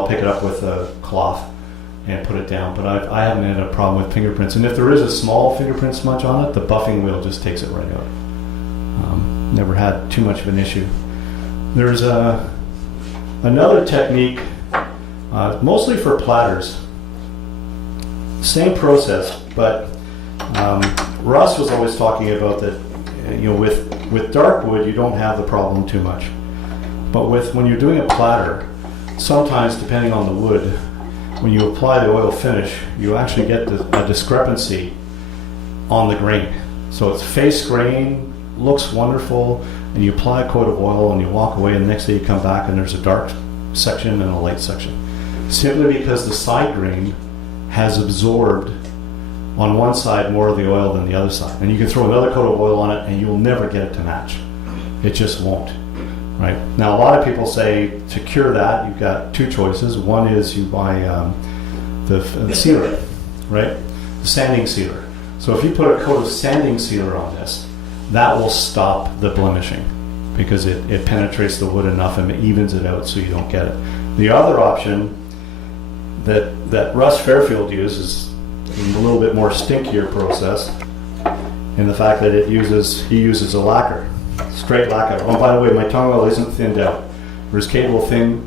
I'll pick it up with a cloth and put it down, but I haven't had a problem with fingerprints. And if there is a small fingerprint smudge on it, the buffing wheel just takes it right out. Never had too much of an issue. There's another technique, mostly for platters. Same process, but Russ was always talking about that. With dark wood, you don't have the problem too much. But when you're doing a platter, sometimes depending on the wood, when you apply the oil finish, you actually get a discrepancy on the grain. So it's face grain, looks wonderful, and you apply a coat of oil and you walk away, and the next day you come back and there's a dark section and a light section. Simply because the side grain has absorbed on one side more of the oil than the other side. And you can throw another coat of oil on it and you'll never get it to match. It just won't. Right? Now, a lot of people say to cure that, you've got two choices. One is you buy the sealer, right? The sanding sealer. So if you put a coat of sanding sealer on this, that will stop the blemishing because it penetrates the wood enough and it evens it out so you don't get it. The other option that Russ Fairfield uses is a little bit more stinkier process in the fact that he uses a lacquer. Straight lacquer. Oh, by the way, my tongue oil isn't thinned out. Whereas Kate he'll thin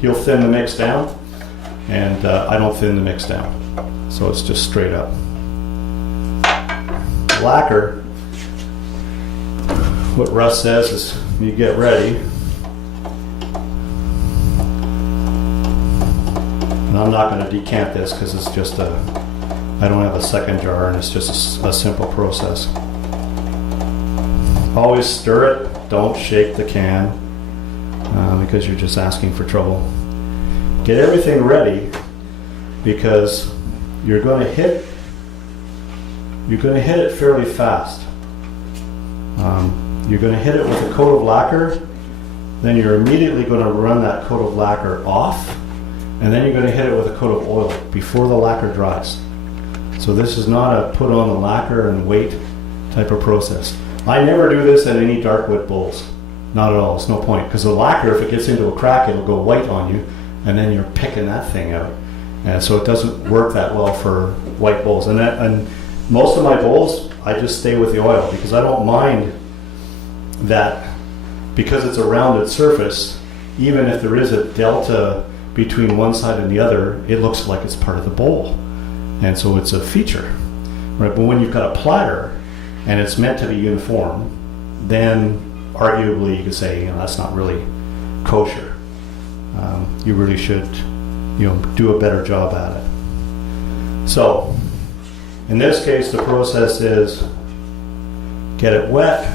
the mix down, and I don't thin the mix down. So it's just straight up. Lacquer, what Russ says is you get ready, and I'm not going to decant this because it's just I don't have a second jar and it's just a simple process. Always stir it, don't shake the can because you're just asking for trouble. Get everything ready because you're going to hit it fairly fast. You're going to hit it with a coat of lacquer, then you're immediately going to run that coat of lacquer off, and then you're going to hit it with a coat of oil before the lacquer dries. So this is not a put on the lacquer and wait type of process. I never do this at any dark wood bowls. Not at all. It's no point. Because the lacquer, if it gets into a crack, it'll go white on you, and then you're picking that thing out. And so it doesn't work that well for white bowls. And most of my bowls, I just stay with the oil because I don't mind that because it's a rounded surface, even if there is a delta between one side and the other, it looks like it's part of the bowl. And so it's a feature. Right? But when you've got a platter, and it's meant to be uniform, then arguably you could say, that's not really kosher. You really should, do a better job at it. So, in this case, the process is get it wet.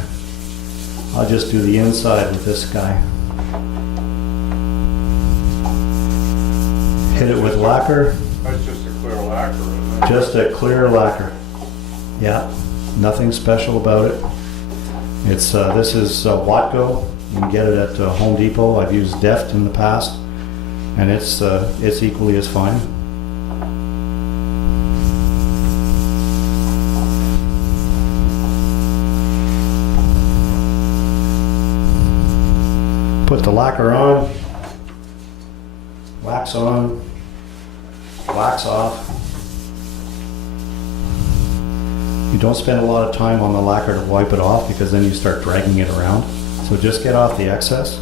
I'll just do the inside with this guy. Hit it with lacquer. That's just a clear lacquer, isn't it? Just a clear lacquer. Yeah. Nothing special about it. It's this is Watco. You can get it at Home Depot. I've used Deft in the past, and it's equally as fine. Put the lacquer on, wax on, wax off. You don't spend a lot of time on the lacquer to wipe it off because then you start dragging it around. So just get off the excess.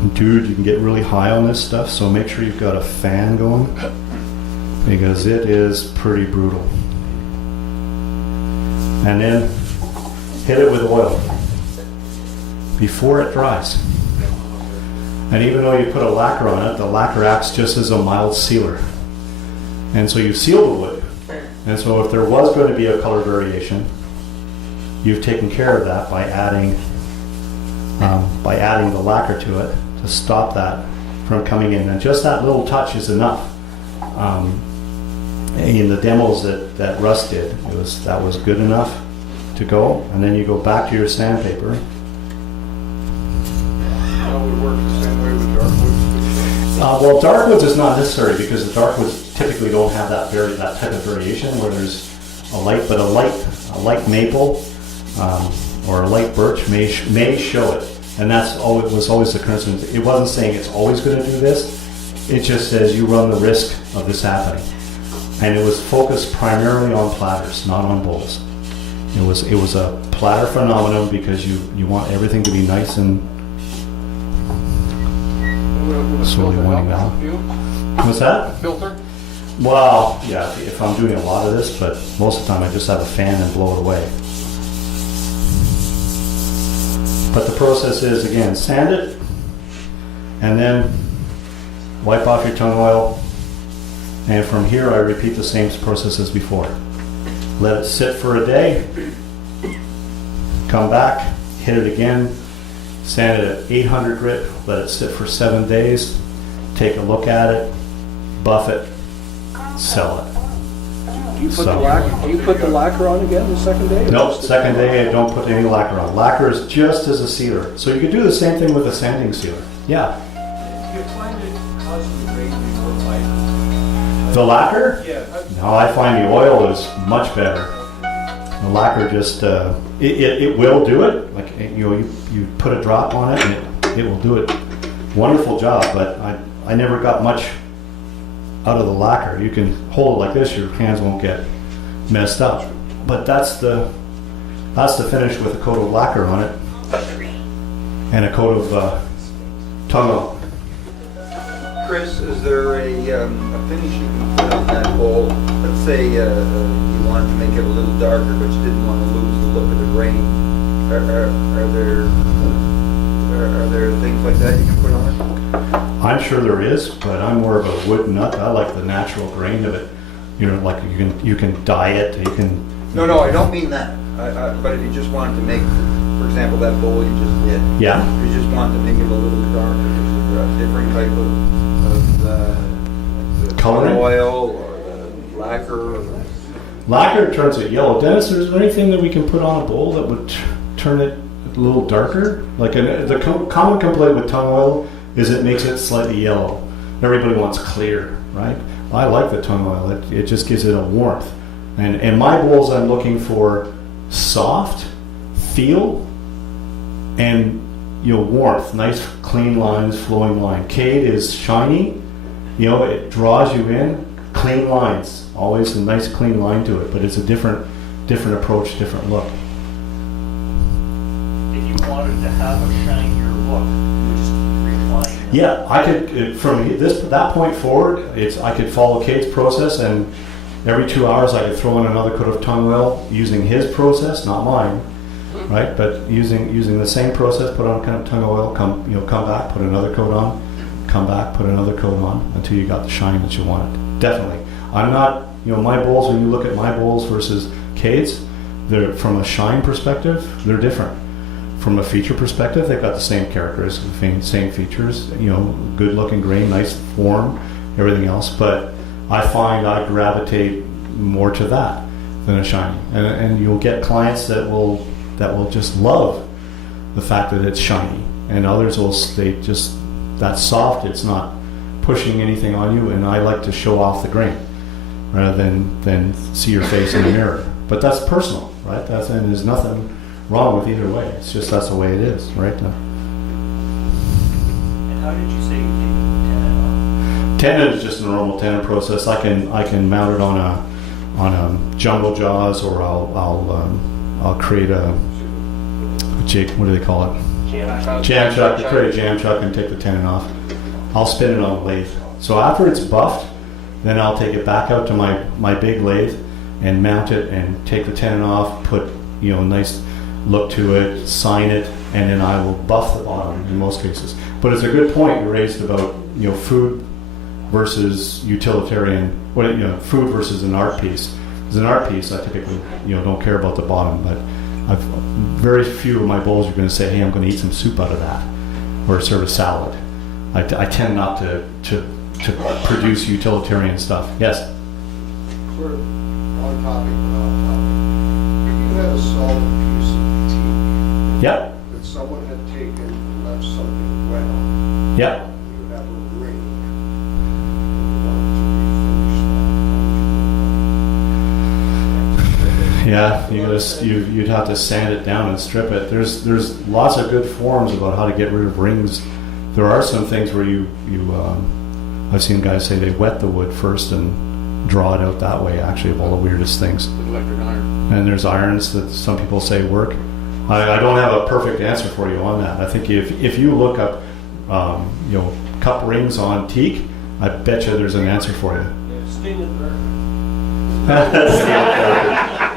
And dude, you can get really high on this stuff, so make sure you've got a fan going because it is pretty brutal. And then hit it with oil before it dries. And even though you put a lacquer on it, the lacquer acts just as a mild sealer. And so you seal the wood. And so if there was going to be a color variation, you've taken care of that by adding the lacquer to it to stop that from coming in. And just that little touch is enough. In the demos that Russ did, that was good enough to go. And then you go back to your sandpaper. That would work the same way with dark woods. Well, dark woods is not necessary because the dark woods typically don't have that type of variation where there's a light maple or a light birch may show it. And that's always was always the concern. It wasn't saying it's always going to do this. It just says you run the risk of this happening. And it was focused primarily on platters, not on bowls. It was a platter phenomenon because you want everything to be nice and slowly winding down. What's that? Filter? Well, yeah, if I'm doing a lot of this, but most of the time I just have a fan and blow it away. But the process is, again, sand it, and then wipe off your tongue oil, and from here I repeat the same process as before. Let it sit for a day, come back, hit it again, sand it at 800 grit, let it sit for 7 days, take a look at it, buff it, sell it. Do you put the lacquer on again the second day? Nope, second day I don't put any lacquer on. Lacquer is just as a sealer. So you could do the same thing with a sanding sealer. Yeah. Do you find it causing the grade to be more light? The lacquer? Yeah. No, I find the oil is much better. The lacquer just, it will do it. Like, you put a drop on it and it will do it. Wonderful job, but I never got much out of the lacquer. You can hold it like this, your hands won't get messed up. But that's the finish with a coat of lacquer on it and a coat of tongue oil. Chris, is there a finish you can put on that bowl? Let's say you wanted to make it a little darker, but you didn't want to lose the look of the grain. Are there things like that you can put on it? I'm sure there is, but I'm more of a wood nut. I like the natural grain of it. You know, like you can dye it. You can. No, I don't mean that. But if you just wanted to make, for example, that bowl you just did. Yeah. If you just wanted to make it a little darker, is there a different type of like the Coloring? oil or the lacquer? Lacquer turns it yellow. Dennis, is there anything that we can put on a bowl that would turn it a little darker? Like the common complaint with tongue oil is it makes it slightly yellow. Everybody wants clear, right? I like the tongue oil. It just gives it a warmth. And in my bowls, I'm looking for soft feel and warmth, nice clean lines, flowing line. Cade is shiny, it draws you in. Clean lines, always a nice clean line to it, but it's a different approach, different look. If you wanted to have a shinier look, you would just keep refining. Yeah, I could from that point forward. I could follow Cade's process, and every 2 hours I could throw in another coat of tongue oil using his process, not mine, right? But using the same process, put on kind of tongue oil, come back, put another coat on, come back, put another coat on until you got the shine that you wanted. Definitely, I'm not. My bowls. When you look at my bowls versus Cade's, they're from a shine perspective, they're different. From a feature perspective, they've got the same characteristics, same features, good looking grain, nice form, everything else. But I find I gravitate more to that than a shiny. And you'll get clients that will just love the fact that it's shiny. And others that's soft, it's not pushing anything on you. And I like to show off the grain rather than see your face in the mirror. But that's personal, right? And there's nothing wrong with either way. It's just that's the way it is, right? And how did you say you take the tenon off? Tenon is just a normal tenon process. I can mount it on a jumbo jaws, or I'll create a jig. What do they call it? Jam chuck. You create a jam chuck and take the tenon off. I'll spin it on a lathe. So after it's buffed, then I'll take it back out to my big lathe and mount it and take the tenon off. Put a nice look to it, sign it, and then I will buff the bottom in most cases. But it's a good point you raised about food versus utilitarian. Food versus an art piece. As an art piece, I typically don't care about the bottom, but very few of my bowls are going to say, "Hey, I'm going to eat some soup out of that," or serve a salad. I tend not to produce utilitarian stuff. Yes. Sort of on topic but off topic. If you had a solid piece of teak Yep. that someone had taken and left something wet on, Yep. you have a ring and you want to refinish that, Yeah, you'd have to sand it down and strip it. There's lots of good forums about how to get rid of rings. There are some things where I've seen guys say they wet the wood first and draw it out that way. Actually, of all the weirdest things. With electric iron. And there's irons that some people say work. I don't have a perfect answer for you on that. I think if you look up, cup rings on teak, I bet you there's an answer for you. Yeah, steam it there.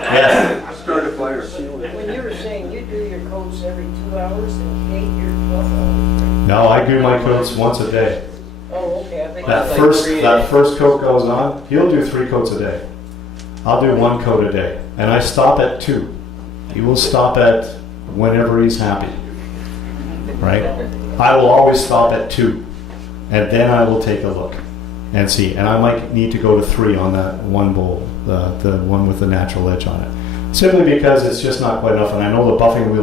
Yeah. Start a fire. When you were saying you do your coats every 2 hours and Kate your 12 hours, right? No, I do my coats once a day. Oh, okay, I think That that's first coat goes on, he'll do 3 coats a day. I'll do 1 coat a day. And I stop at 2. He will stop at whenever he's happy. Right? I will always stop at 2. And then I will take a look and see. And I might need to go to 3 on that one bowl, the one with the natural edge on it. Simply because it's just not quite enough. And I know the buffing wheel